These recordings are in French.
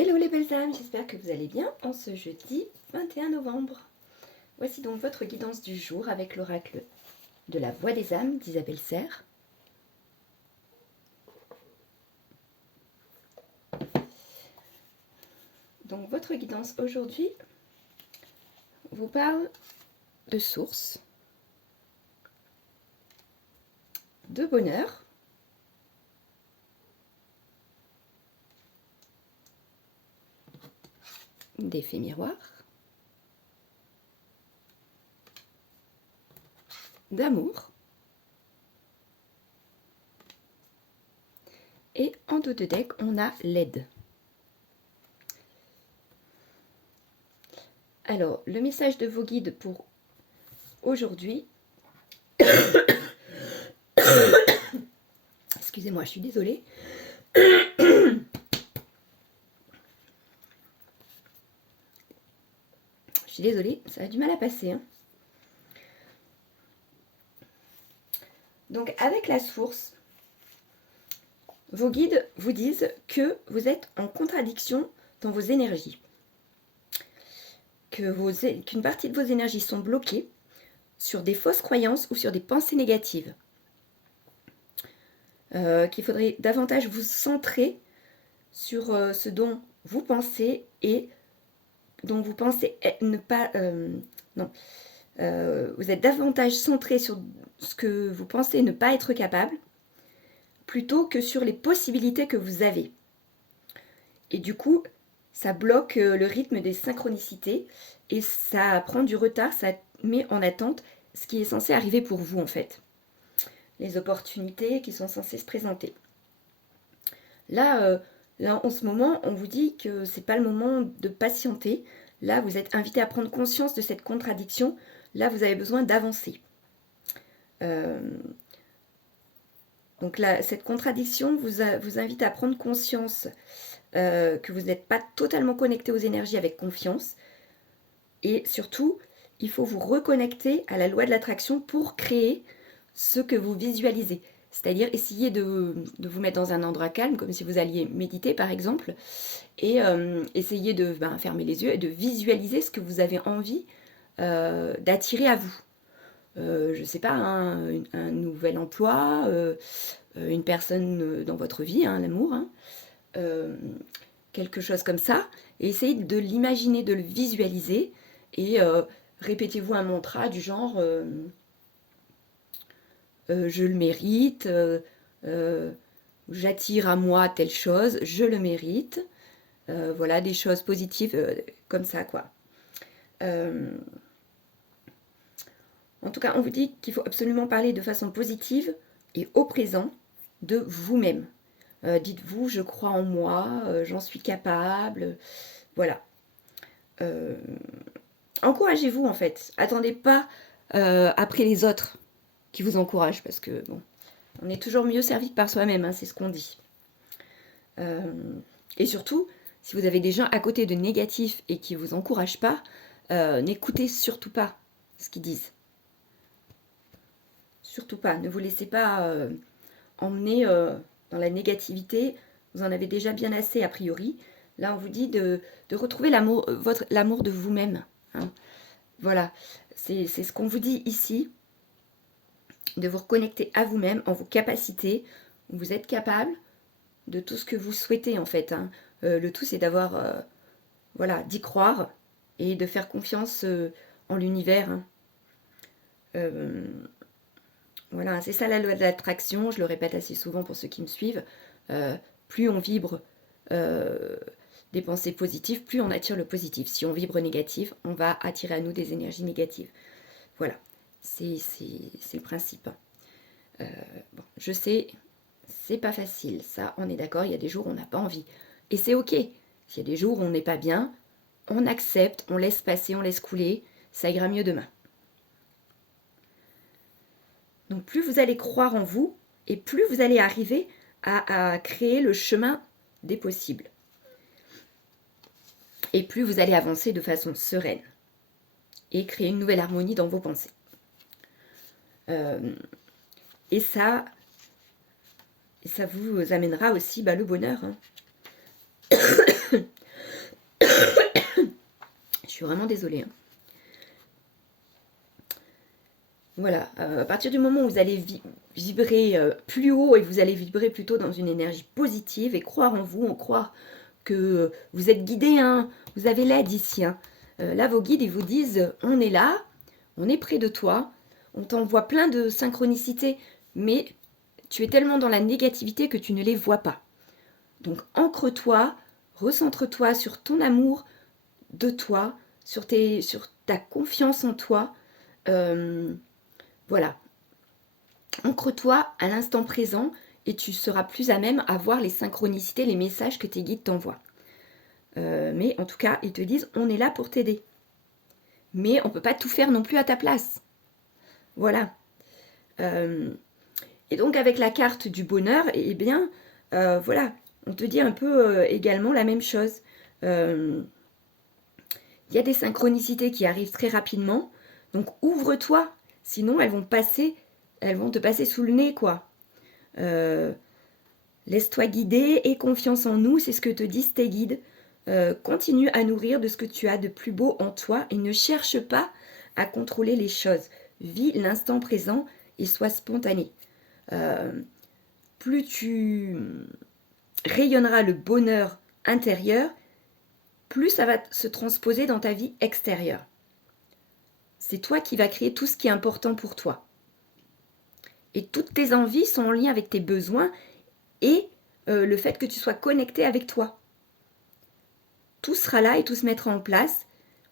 Hello les belles âmes, j'espère que vous allez bien en ce jeudi 21 novembre. Voici donc votre guidance du jour avec l'oracle de la Voix des âmes d'Isabelle Serre. Donc votre guidance aujourd'hui vous parle de source, de bonheur, d'effet miroir, d'amour, et en dos de deck on a l'aide. Alors le message de vos guides pour aujourd'hui, excusez-moi, je suis désolée. Je suis désolée, ça a du mal à passer. Donc avec la source, vos guides vous disent que vous êtes en contradiction dans vos énergies, qu'une partie de vos énergies sont bloquées sur des fausses croyances ou sur des pensées négatives, qu'il faudrait davantage vous centrer sur ce dont vous pensez et dont vous pensez ne pas... vous êtes davantage centré sur ce que vous pensez ne pas être capable, plutôt que sur les possibilités que vous avez. Et du coup, ça bloque le rythme des synchronicités et ça prend du retard, ça met en attente ce qui est censé arriver pour vous en fait. Les opportunités qui sont censées se présenter. Là, en ce moment, on vous dit que c'est pas le moment de patienter. Là, vous êtes invité à prendre conscience de cette contradiction. Là, vous avez besoin d'avancer. Donc là, cette contradiction vous invite à prendre conscience que vous n'êtes pas totalement connecté aux énergies avec confiance. Et surtout, il faut vous reconnecter à la loi de l'attraction pour créer ce que vous visualisez. C'est-à-dire essayer de vous mettre dans un endroit calme, comme si vous alliez méditer par exemple, et essayer de fermer les yeux et de visualiser ce que vous avez envie d'attirer à vous. Je ne sais pas, un nouvel emploi, une personne dans votre vie, l'amour, quelque chose comme ça, et essayez de l'imaginer, de le visualiser, et répétez-vous un mantra du genre je le mérite, j'attire à moi telle chose, je le mérite, voilà, des choses positives comme ça, quoi. En tout cas, on vous dit qu'il faut absolument parler de façon positive et au présent de vous-même. Dites-vous, je crois en moi, j'en suis capable, voilà. Encouragez-vous en fait. Attendez pas après les autres qui vous encouragent, parce que bon, on est toujours mieux servi que par soi-même, c'est ce qu'on dit. Et surtout, si vous avez des gens à côté de négatifs et qui ne vous encouragent pas, n'écoutez surtout pas ce qu'ils disent. Surtout pas. Ne vous laissez pas emmener dans la négativité. Vous en avez déjà bien assez a priori. Là, on vous dit de retrouver l'amour de vous-même. Voilà, c'est ce qu'on vous dit ici. De vous reconnecter à vous-même, en vos capacités. Vous êtes capable de tout ce que vous souhaitez en fait. Le tout, c'est d'avoir, voilà, d'y croire et de faire confiance en l'univers. Voilà, c'est ça la loi de l'attraction, je le répète assez souvent pour ceux qui me suivent. Plus on vibre des pensées positives, plus on attire le positif. Si on vibre négatif, on va attirer à nous des énergies négatives. Voilà, c'est le principe. Bon, je sais, c'est pas facile, ça, on est d'accord, il y a des jours où on n'a pas envie. Et c'est ok. S'il y a des jours où on n'est pas bien, on accepte, on laisse passer, on laisse couler, ça ira mieux demain. Donc plus vous allez croire en vous, et plus vous allez arriver à créer le chemin des possibles. Et plus vous allez avancer de façon sereine. Et créer une nouvelle harmonie dans vos pensées. Et ça vous amènera aussi le bonheur. Je suis vraiment désolée. Hein. Voilà, à partir du moment où vous allez vibrer plus haut et vous allez vibrer plutôt dans une énergie positive et croire en vous, en croire que vous êtes guidé, hein, vous avez l'aide ici. Hein. Là, vos guides, ils vous disent, on est là, on est près de toi, on t'envoie plein de synchronicités, mais tu es tellement dans la négativité que tu ne les vois pas. Donc, ancre-toi, recentre-toi sur ton amour de toi, sur ta confiance en toi. Voilà. Ancre-toi à l'instant présent et tu seras plus à même à voir les synchronicités, les messages que tes guides t'envoient. Mais en tout cas, ils te disent, on est là pour t'aider. Mais on ne peut pas tout faire non plus à ta place. Voilà. Et donc avec la carte du bonheur, eh bien, voilà, on te dit un peu également la même chose. Il y a des synchronicités qui arrivent très rapidement, donc ouvre-toi, sinon elles vont te passer sous le nez, quoi. Laisse-toi guider et confiance en nous, c'est ce que te disent tes guides. Continue à nourrir de ce que tu as de plus beau en toi et ne cherche pas à contrôler les choses. Vis l'instant présent et sois spontané. Plus tu rayonneras le bonheur intérieur, plus ça va se transposer dans ta vie extérieure. C'est toi qui vas créer tout ce qui est important pour toi. Et toutes tes envies sont en lien avec tes besoins et le fait que tu sois connecté avec toi. Tout sera là et tout se mettra en place,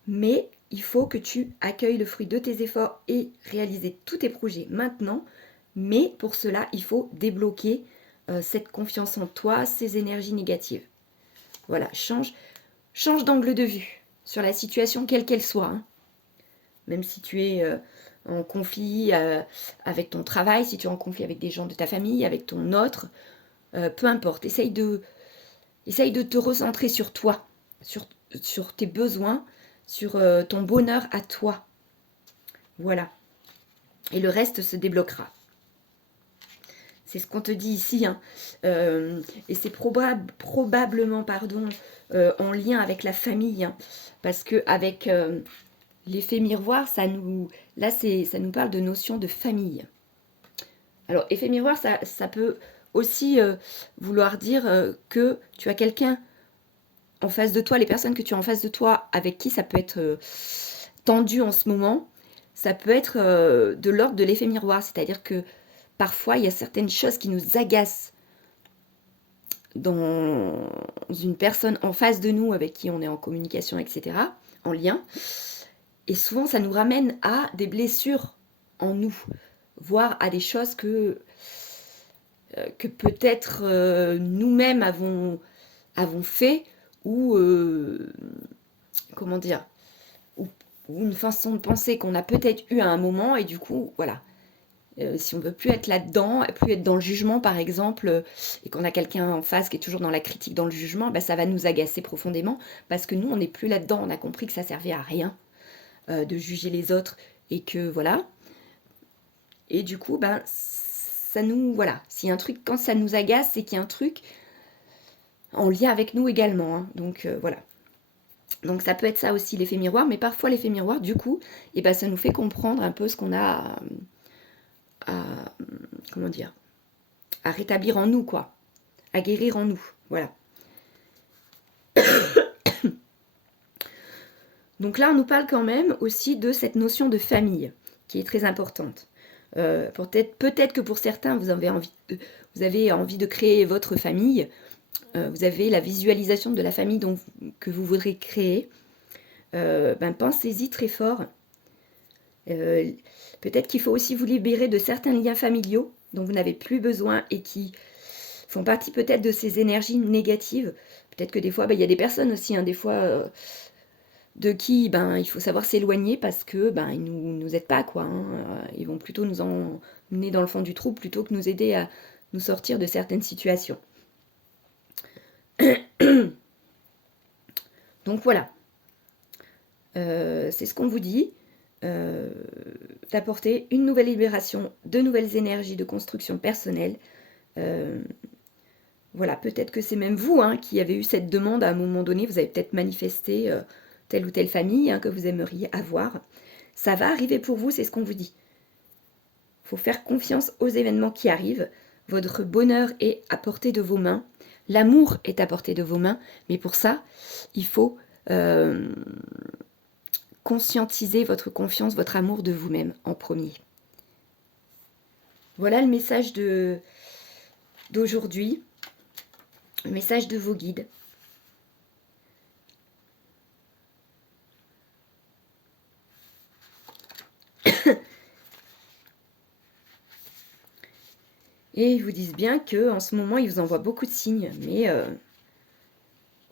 mais il faut que tu accueilles le fruit de tes efforts et réaliser tous tes projets maintenant. Mais pour cela, il faut débloquer cette confiance en toi, ces énergies négatives. Voilà, change d'angle de vue sur la situation quelle qu'elle soit. Hein. Même si tu es en conflit avec ton travail, si tu es en conflit avec des gens de ta famille, avec ton autre, peu importe. Essaye de te recentrer sur toi, sur tes besoins, sur ton bonheur à toi. Voilà. Et le reste se débloquera. C'est ce qu'on te dit ici. Hein. Et c'est probablement en lien avec la famille. Hein, parce qu'avec l'effet miroir, ça nous parle de notion de famille. Alors, effet miroir, ça peut aussi vouloir dire que tu as quelqu'un en face de toi, les personnes que tu as en face de toi, avec qui ça peut être tendu en ce moment, ça peut être de l'ordre de l'effet miroir. C'est-à-dire que parfois, il y a certaines choses qui nous agacent dans une personne en face de nous avec qui on est en communication, etc., en lien. Et souvent, ça nous ramène à des blessures en nous, voire à des choses que peut-être nous-mêmes avons fait, ou comment dire, ou une façon de penser qu'on a peut-être eu à un moment, et du coup, voilà. Si on ne veut plus être là-dedans, plus être dans le jugement par exemple, et qu'on a quelqu'un en face qui est toujours dans la critique, dans le jugement, bah, ça va nous agacer profondément, parce que nous, on n'est plus là-dedans, on a compris que ça servait à rien de juger les autres, et que voilà. Et du coup, ben, ça nous, voilà, s'il y a un truc, quand ça nous agace, c'est qu'il y a un truc en lien avec nous également, hein. Donc voilà. Donc ça peut être ça aussi, l'effet miroir, mais parfois l'effet miroir, du coup, et ben, ça nous fait comprendre un peu ce qu'on a comment dire, à rétablir en nous, quoi, à guérir en nous, voilà. Donc là, on nous parle quand même aussi de cette notion de famille, qui est très importante. Peut-être que pour certains, vous avez envie de créer votre famille, vous avez la visualisation de la famille que vous voudrez créer. Pensez-y très fort. Peut-être qu'il faut aussi vous libérer de certains liens familiaux dont vous n'avez plus besoin et qui font partie peut-être de ces énergies négatives. Peut-être que des fois, il y a des personnes aussi, hein, des fois, de qui il faut savoir s'éloigner parce que ils nous aident pas, quoi. Hein. Ils vont plutôt nous emmener dans le fond du trou plutôt que nous aider à nous sortir de certaines situations. Donc voilà. C'est ce qu'on vous dit. D'apporter une nouvelle libération, de nouvelles énergies de construction personnelle. Voilà, peut-être que c'est même vous hein, qui avez eu cette demande à un moment donné. Vous avez peut-être manifesté telle ou telle famille hein, que vous aimeriez avoir. Ça va arriver pour vous, c'est ce qu'on vous dit. Il faut faire confiance aux événements qui arrivent. Votre bonheur est à portée de vos mains. L'amour est à portée de vos mains. Mais pour ça, il faut conscientiser votre confiance, votre amour de vous-même en premier. Voilà le message d'aujourd'hui. Le message de vos guides. Et ils vous disent bien qu'en ce moment, ils vous envoient beaucoup de signes.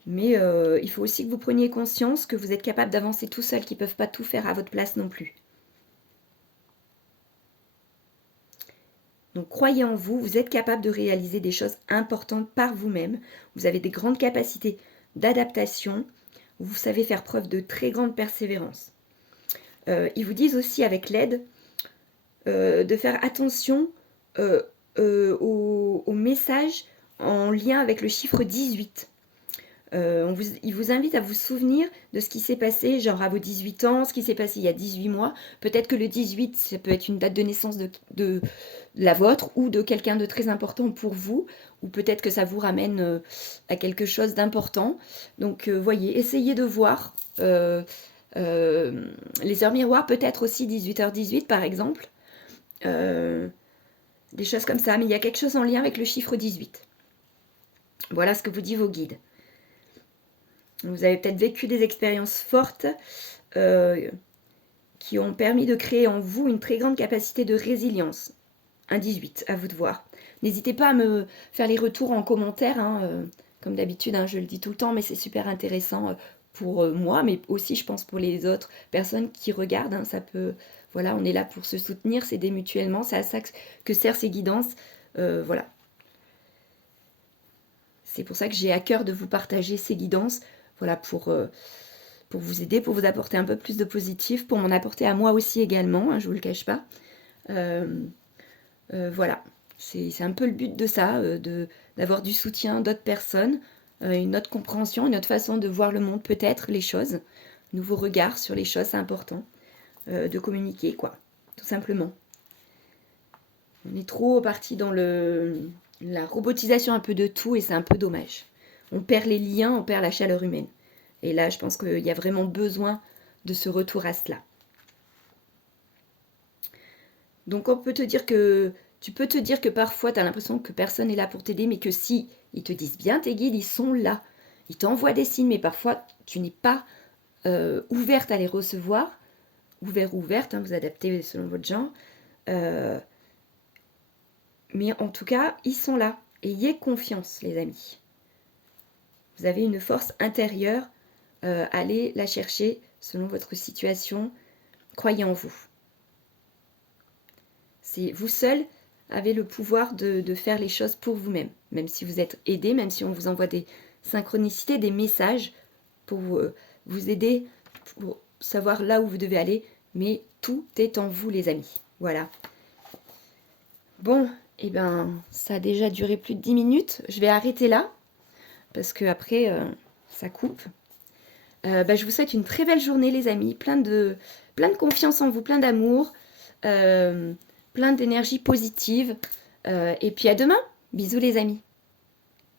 Mais il faut aussi que vous preniez conscience que vous êtes capable d'avancer tout seul, qu'ils ne peuvent pas tout faire à votre place non plus. Donc croyez en vous, vous êtes capable de réaliser des choses importantes par vous-même. Vous avez des grandes capacités d'adaptation. Vous savez faire preuve de très grande persévérance. Ils vous disent aussi avec l'aide de faire attention aux messages en lien avec le chiffre 18. Il vous invite à vous souvenir de ce qui s'est passé, genre à vos 18 ans, ce qui s'est passé il y a 18 mois. Peut-être que le 18, ça peut être une date de naissance de la vôtre ou de quelqu'un de très important pour vous, ou peut-être que ça vous ramène à quelque chose d'important. Donc, voyez, essayez de voir les heures miroirs, peut-être aussi 18h18 par exemple. Des choses comme ça, mais il y a quelque chose en lien avec le chiffre 18. Voilà ce que vous dit vos guides. Vous avez peut-être vécu des expériences fortes qui ont permis de créer en vous une très grande capacité de résilience. Un 18, à vous de voir. N'hésitez pas à me faire les retours en commentaire, hein, comme d'habitude, hein, je le dis tout le temps, mais c'est super intéressant pour moi, mais aussi je pense pour les autres personnes qui regardent. Hein, ça peut, voilà, on est là pour se soutenir, s'aider mutuellement, c'est à ça que servent ces guidances. Voilà. C'est pour ça que j'ai à cœur de vous partager ces guidances. Voilà, pour vous aider, pour vous apporter un peu plus de positif, pour m'en apporter à moi aussi également, hein, je ne vous le cache pas. Voilà, c'est un peu le but de ça, d'avoir du soutien d'autres personnes, une autre compréhension, une autre façon de voir le monde peut-être, les choses, nouveau regard sur les choses, c'est important, de communiquer, quoi, tout simplement. On est trop parti dans la robotisation un peu de tout et c'est un peu dommage. On perd les liens, on perd la chaleur humaine. Et là, je pense qu'il y a vraiment besoin de ce retour à cela. Donc on peut te dire que tu peux te dire que parfois tu as l'impression que personne n'est là pour t'aider, mais que si ils te disent bien tes guides, ils sont là. Ils t'envoient des signes, mais parfois tu n'es pas ouverte à les recevoir. Ouvert ou ouverte, hein, vous adaptez selon votre genre. Mais en tout cas, ils sont là. Ayez confiance, les amis. Vous avez une force intérieure. Allez la chercher selon votre situation. Croyez en vous. C'est vous seul avez le pouvoir de faire les choses pour vous-même. Même si vous êtes aidé, même si on vous envoie des synchronicités, des messages pour vous aider, pour savoir là où vous devez aller. Mais tout est en vous, les amis. Voilà. Bon, et ben, ça a déjà duré plus de 10 minutes. Je vais arrêter là, parce que après, ça coupe. Je vous souhaite une très belle journée, les amis. Plein de confiance en vous, plein d'amour, plein d'énergie positive. Et puis à demain. Bisous, les amis.